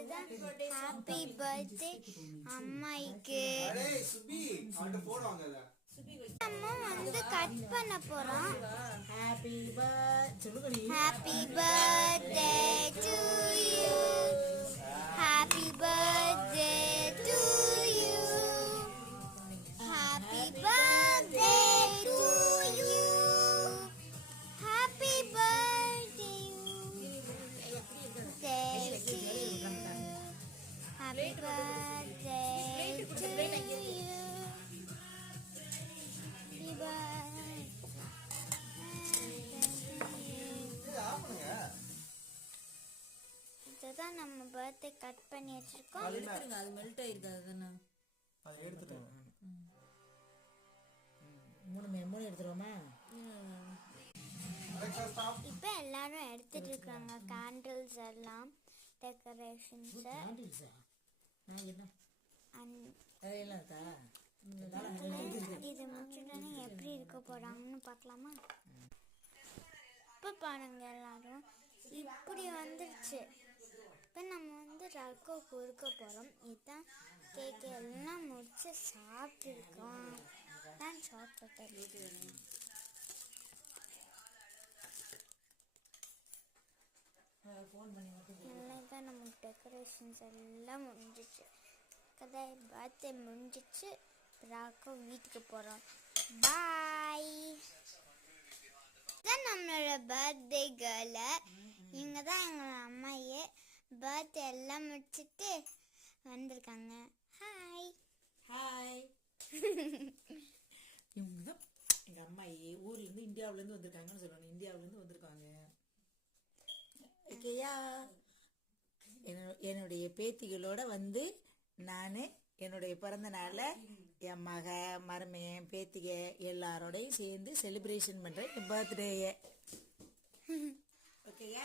இதுதான் happy birthday அம்மாய்க்கு. நம்ம வந்து கட் பண்ண போறோம். Happy birthday to you, happy birthday to you, happy birthday to you, happy birthday happy birthday to you. இதுதான் நம்ம பர்த்டே கட் பண்ணி வச்சிருக்கோம். அது மெல்ட் ஆயிருக்கு. அதுதானே அதை எடுத்துட்டேன். மூணு எடுத்துருவோமா? இப்போ எல்லாரும் எடுத்துட்டு இருக்காங்க கேண்டில்ஸ் எல்லாம், டெக்கரேஷன்ஸ். இது முடிச்சுட்டோன்னே எப்படி இருக்க போறாங்கன்னு பார்க்கலாமா? இப்போ பாருங்க, எல்லாரும் இப்படி வந்துருச்சு. இப்போ நம்ம வந்து ரக்கோ கொடுக்க போகிறோம். இதுதான் கேக்கு எல்லாம் முடிச்சு சாப்பிட்டுருக்கோம். தான் சாப்பிட்டேன். எல்லாம் தான் நமக்கு டெக்கரேஷன்ஸ் எல்லாம் முடிஞ்சிச்சு. கதை பர்த்டே முடிஞ்சிச்சு. ராக்கோ வீட்டுக்கு போகிறோம். பாய். தான் நம்மளோட பர்த்டே கேர்ளு. இவங்க தான் எங்களோட அம்மாயே. பர்த்டே எல்லாம் முடிச்சுட்டு வந்திருக்காங்க. Hi hi. இவங்க தான் எங்கள் அம்மாயி. ஊர்லேருந்து இந்தியாவிலேருந்து வந்திருக்காங்கன்னு சொல்லணும். இந்தியாவிலேருந்து வந்திருக்காங்க. ஓகேயா? என்னுடைய பேத்திகளோட வந்து நான் என்னுடைய பிறந்த நாளில் என் மக மருமையன் பேத்திக எல்லாரோடையும் சேர்ந்து செலிப்ரேஷன் பண்ணுறேன் என் பர்த்டேயை. ஓகேயா?